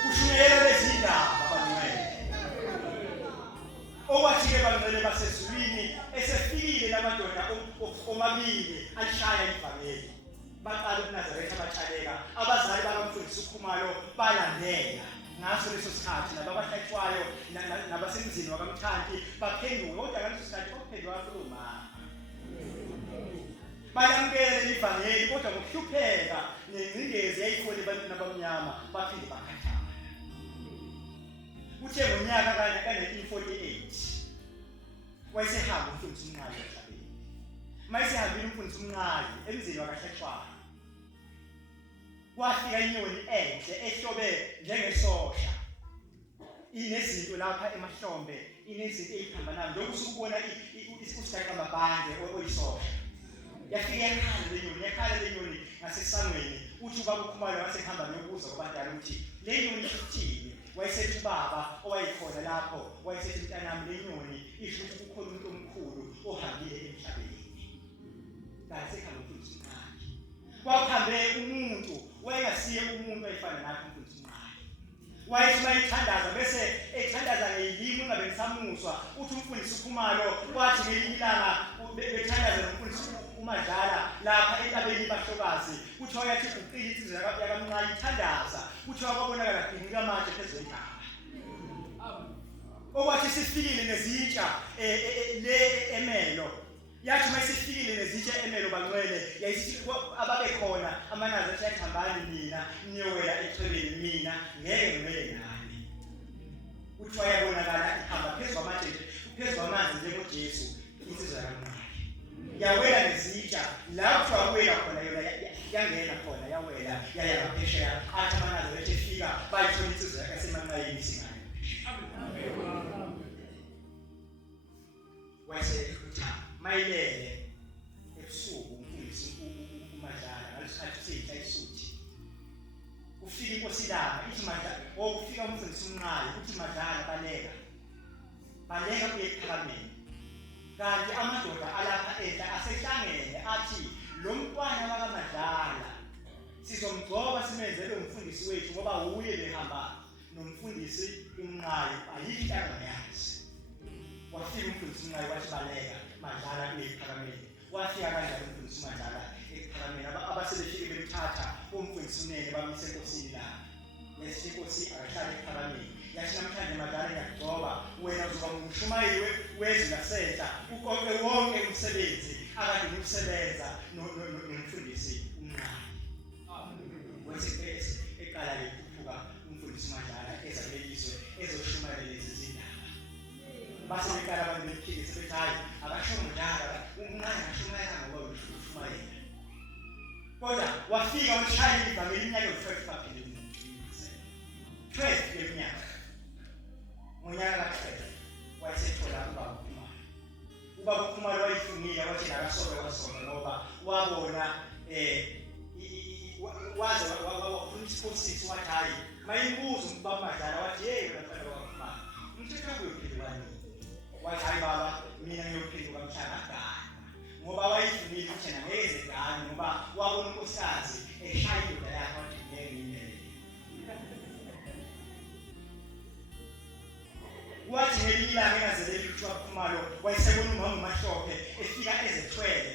Kushuyela lezindaba bangcwele. Okwathi-ke bangcwele basezulwini esefikile lamadoda omabili ashaya ivangeli. Baqala uNazaretha batshaleka. Abazali bakamfundisi uKhumalo balandela. Ngaso leso sikhathi nababahlathwayo nabasemzini wakaMthanti baphenduka kodwa ngaleso sikhathi baphendwa kakhuluma. Bayamkele ivangeli kodwa ngokuhlupheka nengcindezi yayikhona ebantwini abamnyama baphinde bakhathala. Uthe ngonyaka ka-1948 wayesehamba umfundisi uMnqayi emhlabeni. Mayesehambile umfundisi uMnqayi emzini wakaHlethwayo. Kwafika inyoni enhle ehlobe njengesosha. Inezinto lapha emahlombe, inezinto eziphambanayo. Lokhu usukubona usigaxamabhande oyisosha. Yakhala le nyoni ngasesangweni. Uthi ubaba uKhumalo wasehamba nokubuza kubadala ukuthi le nyoni ithini. Wayesethi ubaba owayikhona lapho wayesethi mntanami le nyoni isho ukuthi kukhona umuntu omkhulu ohambile emhlabeni. Kasekhamba umfundisi uMnqayi. Kwakuhambe umuntu wayengasiye umuntu ayifana nathi umfundisi uMnqayi. Wayethi mayithandaza bese ethandaza ngeyilimi ungabe ngisamuswa. Uthi umfundisi uKhumalo wathi ngelinye ilanga bethandaza nomfundisi uMadlala lapha entabeni baHlokazi. Uthi wayathi uqile insizwa yakaMnqayi ithandaza. Uthi wabonakala dinga manje phezulu entaba. Okwathi sifikile nezitsha le eMelo. yathi mayisefikile nezitshe emelo bangcwele yayisithi ababe khona amanazi athi yathambani mina niyowela echwebeni mina ngeke ngimele nani. Uthi wayabonakala ihamba phezu kwamanzi njengoJesu insizwa kaMnqali. Yawela nezitsha lapho awela khona yona yangena khona yawela yaya ngaphesheya athi amanazi athi efika bayithola insizwa yaseManqayeni singane. Wayesekhutha mayilele ebusuku umfundisi uMadlala ngalesikhathi seyitha isuthi. Ufika inkosi lama ithi Madlala ufika umfundisi uMnqali uthi Madlala baleka kuye ePhalameni. Kanti amadoda alapha enhla asehlangene athi lo mntwana wakaMadlala sizomgcoba simenzele umfundisi wethu ngoba uye behamba nomfundisi uMnqali ayikho inhlangano yakhe. Wafika umfundisi uMnqali wathi baleka Madlala kuye ePhalameni. Wafika kanjalo umfundisi uMadlala ePhalameni abasebefike bemthatha umfundisi uNene bamise enkosini la. Lesi inkosi akahlala ePhalameni. Yathi namhlanje Madlala ngiyakugcoba wena uzoba ngumshumayeli wezwi lasehla uqoqe wonke umsebenzi akade umsebenza nomfundisi uMnqali. Wesiphethe eqala lephuphuka umfundisi uMadlala ezabelizwe ezoshumayela lezi zindaba. Base beqala abantu bephikisa bethi hayi akasho njalo uMnqali ngashumayela ngoba ushumayela. Kodwa wafika umshayeli igama elinyaka u-12 baphela umuntu. 12 leminyaka. Ngonyaka ka-12 wayesethola ubaba uKhumalo wayifungile wathi nakasobe kwasobe ngoba wabona waze wafuna isiphosisi wathi hayi mayimbuzo ubaba Madlala wathi hey bafana bakwaKhumalo umthetho kuyophendukani. Wathi hayi baba mina ngiyophenduka mhlana gana ngoba wayifungile ukuthi ngeze gana ngoba wabona unkosikazi eshaya indoda yakhe wathi ngeke ngimele. Wathi ngelinye ilanga engazeleli ukuthi uKhumalo wayesebona umama uMahlophe efika ezethwele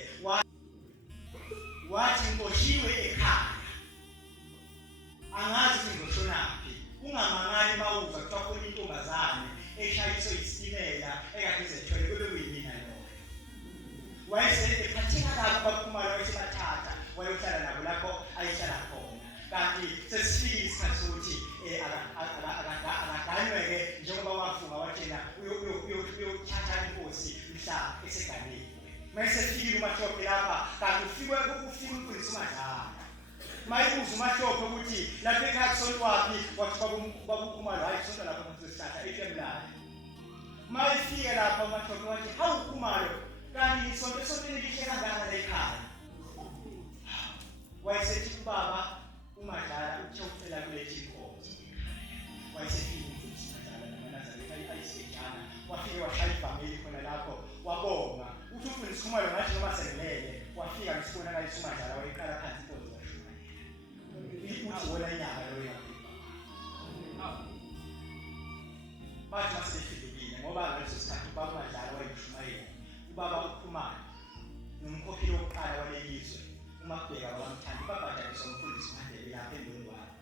wathi ngiboshiwe ekhaya angazi ukuthi ngizoshonaphi. Ungamangali mawuza kuthiwa khona intombazane eshayiswe isitimela ekade izethwele kube kuyimina yona. Wayesephatheka kabi uKhumalo wayesebathatha wayohlala nabo lapho ayihlala khona. Kanti sesifikile isikhathi sokuthi akaganyweke njengoba wafunga wathena uyothatha inkosi mhla eseganeni. Mayesefikile uMahlophe lapha kanti ufika umfundisi uMadlala. Mayibuza uMahlophe ukuthi lapha ekhaya kusontwaphi wathi babuKhumalo hayi kusonto lapha ngosihlahla eFemlala. Mayefika lapha uMahlophe wathi hawu Khumalo kanti esontweni lihle kangaka la ekhaya. Wayesethi ubaba uMadlala uthe ucela kulethi inkonzo. Wayesefika umfundisi uMadlala namanazareti ayisejana wafika washaya ibhameli khona lapho wabonga. Uthi umfundisi uKhumalo ngathi noma sengelele wafika ngesibona kaYesu uMadlala wayeqala phansi inkonzo washumayela. Uthi wona inyanga lo yakho. Bathi masebefike ngoba ngaleso sikhathi ubaba uMadlala wayeshumayela. Ubaba uKhumalo nomkhokheli wokuqala walelizwe uMabheka wamthanda babhadaliswa umfundisi uMandela lapha eMbondwane.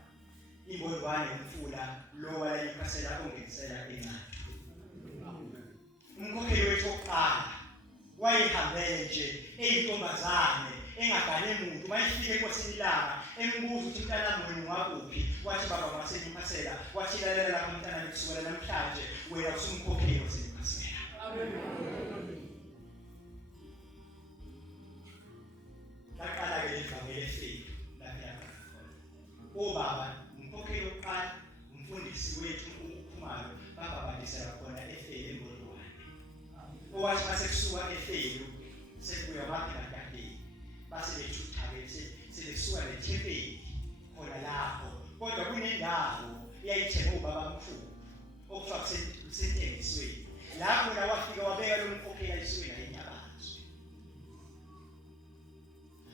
Imbondwane umfula lo wayeyikasela ongenisela encane. Umkhokheli wethu wokuqala wayehambele nje eyintombazane engagane muntu mayifike enkosini ilanga embuza ukuthi mntana wenu ngakuphi wathi baba wasenyipasela wathi lalela lapha mntana kusukela namhlanje wena usumkhokheli wasenyipasela. Laqala ke ivangeli efika lapha lapha. Obaba umkhokheli wokuqala umfundisi wethu uKhumalo bababandisela khona eFele eMbondwane. Owathi masekusuka eFele sekuya eMaphakadeni base bethutha-ke sebesuka neThempeli khona lapho. Kodwa kunendawo eyayithengwe ubaba omkhulu okuthiwa kusentengisweni. Lapho la wafika wabeka lo mkhokheli ayisuke la eNyabazwe.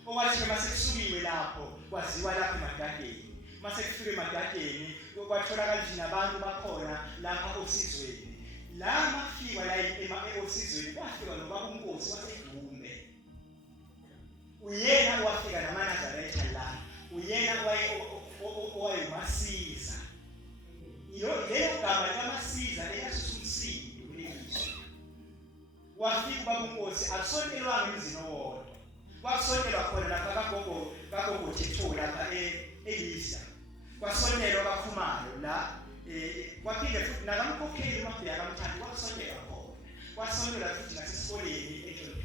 Owathi masekusukiwe lapho kwaziwa lapho eMadadeni. Masekufika eMadadeni kwatholakala nje nabantu bakhona lapha osizweni. La mafika la osizweni kwafika nobaba uNkosi waseGumbe. Uyena wafika namanazareti la. Uyena wayemasiza. Lelo gama likaMasiza leyasisa umsindo kulelizwe. wafika ubaba uNkosi akusonelwanga emzini owodwa. Kwakusonelwa khona lapha kagogo Thethula lapha eLisa. Kwasonelwa kaKhumalo la kwaphinde futhi nakamkhokheli uMabhiya kaMthandi kwakusonelwa khona. Kwasonelwa futhi nasesikoleni eJohn.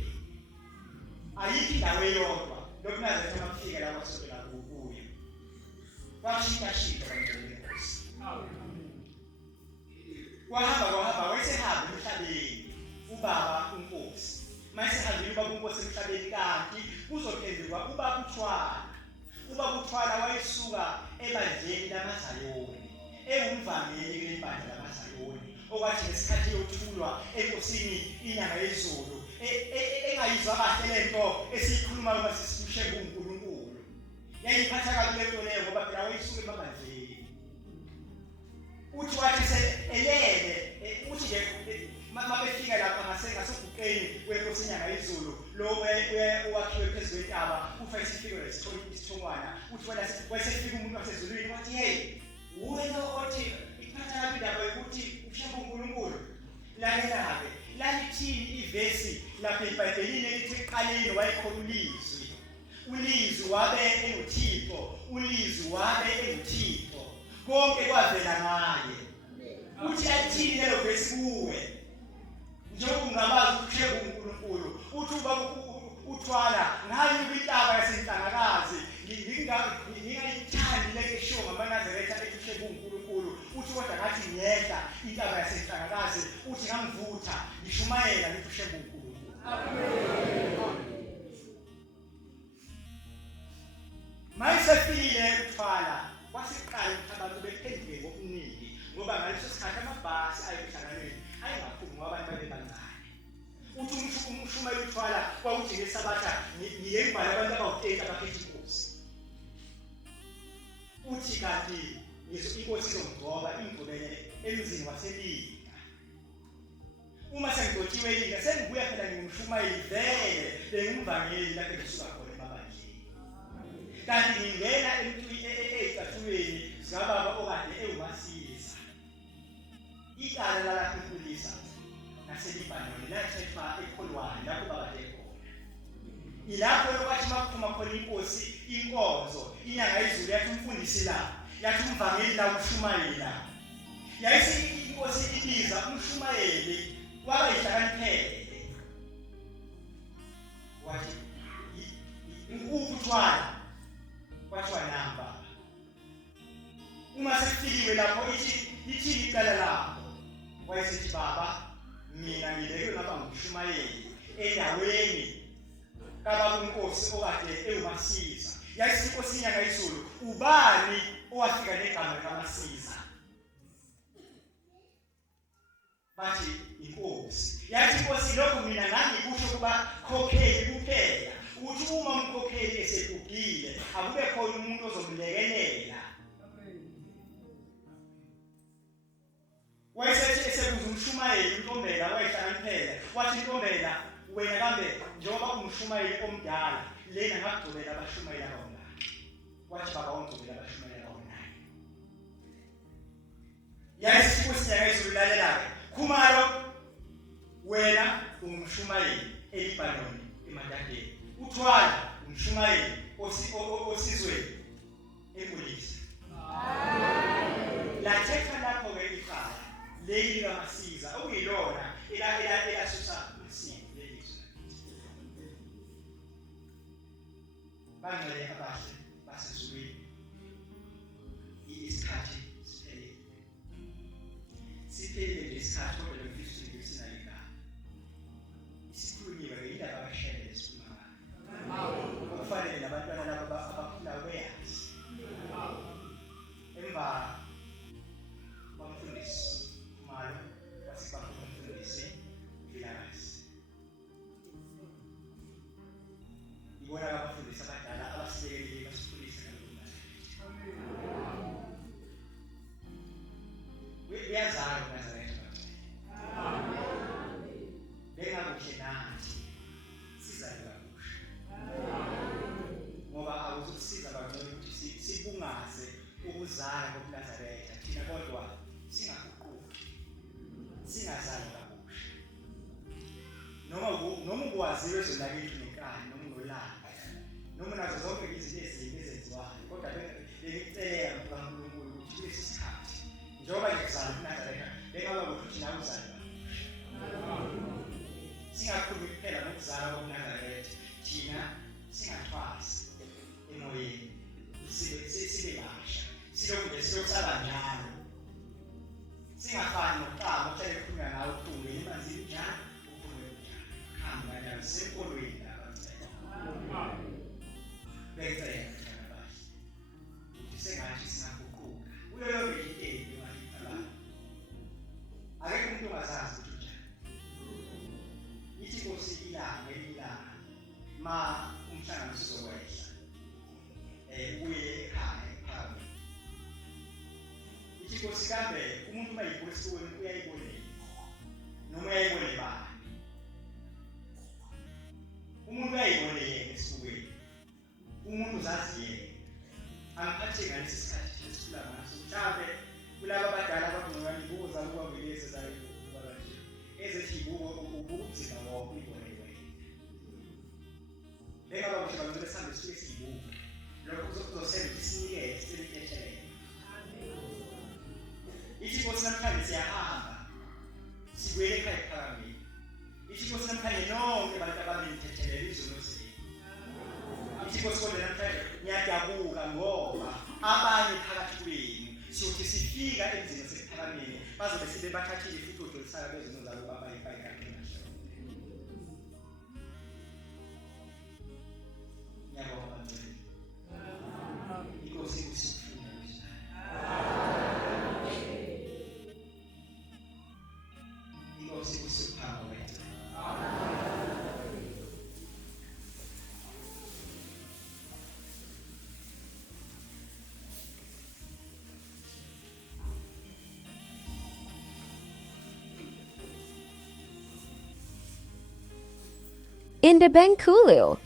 Ayikho indawo eyodwa lokuNazaretha mafika la kwasonelwa kuyo. Kwashintsha kaNkosi. Kwahamba wayesehamba emhlabeni ubaba uNkosi. Mayesehambile ubaba uNkosi emhlabeni kanti kuzophendukwa ubaba uThwala. Ubaba uThwala wayesuka ebandleni lamaZayoni, ewumvangeli kulebandla lamaZayoni, okwathi ngesikhathi yokuthulwa enkosini inyanga yezulu, engayizwa kahle lento esiyikhulumayo masisikushe kuNkulunkulu. Yayiphatha kabi lento leyo ngoba phela wayesuka emabandleni. Uthi wathi elele uthi nje mabefika lapha ngaseguqeni kwenkosi inyanga yezulu lo owakhiwe phezu kwentaba ufa isifiko lesithongwana uthi wena wayesefika umuntu wasezulwini wathi hey wena othi iphatha kabi indaba yokuthi ushaya uNkulunkulu lalela-ke lalithini ivesi lapha eBhayibhelini elithi ekuqaleni wayekhona ulizwi wabe enguThixo ulizwi wabe enguThixo konke kwavela ngaye. Uthi athini lelo vesi kuwe njengoba ungabazi ukushaya uNkulunkulu uthi ubaba uThwala ngayo kwintaba yaseNhlangakazi ngingayithandi le esho ngamaNazaretha ekushaya uNkulunkulu uthi kodwa ngathi ngiyehla intaba yaseNhlangakazi uthi ngangivutha ngishumayela ngithi ushaya uNkulunkulu. Amen. Mayisefikile uThwala kwasiqala abantu bephenduke ngokuningi ngoba ngaleso sikhathi amabhasi ayekuhlanganweni ayingaphumi ngoba abantu babebancane. Uthi umshumayeli uThwala kwawuthi ngesabatha ngiye ngibhala abantu abawuthetha abakhetha inkosi. Uthi kanti inkosi izongigcoba ingigcobele emzini waseLinga. Uma sengigcotshiwe eLinga sengibuya phela ngingumshumayeli vele bengumvangeli lapho engisuka khona emabandleni. Kanti ngingena ey'cathulweni zikababa okade ewumasiza. Icala lalapho ePulisa naseLibanoni lathethwa eKholwane lapho babade khona. Ilapho lokwathi makuphuma khona inkonzo inyanga yezulu yathi umfundisi la yathi umvangeli la ushumayeli la. Yayise inkosi ibiza umshumayeli wabayihlakaniphele. Wathi uThwala kwathiwa namba. Uma sefiliwe lapho ithi icala lakho wayesethi baba mina ngileke ngaba ngumshumayeli endaweni kababa uNkosi okade ewumasiza. Yayisithi inkosi inyanga yezulu ubani owafika negama likaMasiza? Bathi inkosi. Yathi inkosi lokho mina ngangikusho kuba khokheli kuphela uthi uma umkhokheli esegugile akube khona umuntu ozomlekelela. Wayesethi esebuza umshumayeli uNtombela wayehlakaniphele wathi Ntombela wena kambe njengoba umshumayeli omdala lena ngakugcobela abashumayeli abawunani. Wathi baba ungcobela abashumayeli abawunani. Yayisithi inkosi inyanga yezulu lalela-ke Khumalo wena ungumshumayeli eLibanoni eMadadeni. uThwala umshumayeli osizweni ePulisa. Lathethwa lapho-ke iqala leli likaMasiza okuyilona elasusa isimo lelizwe. Bangcwele abahle basezulwini isikhathi siphelile lesikhathi kodwa lomfisi ngesinayika isikhulunyiwe indaba abashayeli esikhuluma kufanele nabantwana labo abakhulayo beyazi. Emva kwamfundisi Khumalo wasiba kumfundisi Vilakazi. Ibona abafundisi abadala abasilekelile basifundisa ngalokhu. Uyazana uNazaretha. Bengakuhle nathi sizale kakusha. Ngoba akuzukusiza bangcwele ukuthi sibungaze ukuzala kokuNazaretha thina kodwa singaguquki singazali kakusha. noma ukwaziwe zonakeli nenkani noma unolanga noma nazo zonke izinto ezenziwayo kodwa bengicela uNkulunkulu ukuthi kulesi sikhathi njengoba nje kuzala uNazaretha bengaba ukuthi nawe uzalwa singakhulumi kuphela ngokuzala koNazaretha thina singathwasi emoyeni sibe basha silokhu njalo singafani nokuqala okuhlale kukhulunywa ngawo ukhulu emanzini njalo ukhulunywa njalo hamba kanjalo senkolweni lapha bengicela abashi ukuthi sengathi singaguquka kuyo yonke into eyiphalayo akekho umuntu ongazazi ukuthi njani ithi Nkosi ilanga ma umhlangano sizokwehla uye ekhaya ephakathi ithi Nkosi kambe umuntu mayibonisa kuwena uyayibonela noma uyayibonela bani umuntu uyayibonela yena esibukweni umuntu uzazi yena angiphathe ngalesi sikhathi esikhula ngaso mhlawumbe kulabo abadala abangqoka ibuza ukwaveleza zayo ukubalaje ezethi ubunzima wakho ibonele wena bengaba kuhle bangcwele sihambe sifike siyibuka lokho kuzosenza isinikeze sinikethele ithi Nkosi namhlanje siyahamba sibuyele ekhaya ePhakameni ithi Nkosi namhlanje nonke abantu abamithethele izono zenu ithi Nkosi kodwa namhlanje ngiyadabuka ngoba abanye phakathi kwenu siyothi sifika emzini wasePhakameni bazobe sebebathathile futhi ujolisaka bezono zabo babayifaka kanjalo ngiyabonga ngcwele Inkosi kusifuna Inkosi kusiphambo wethu In the Benkulio.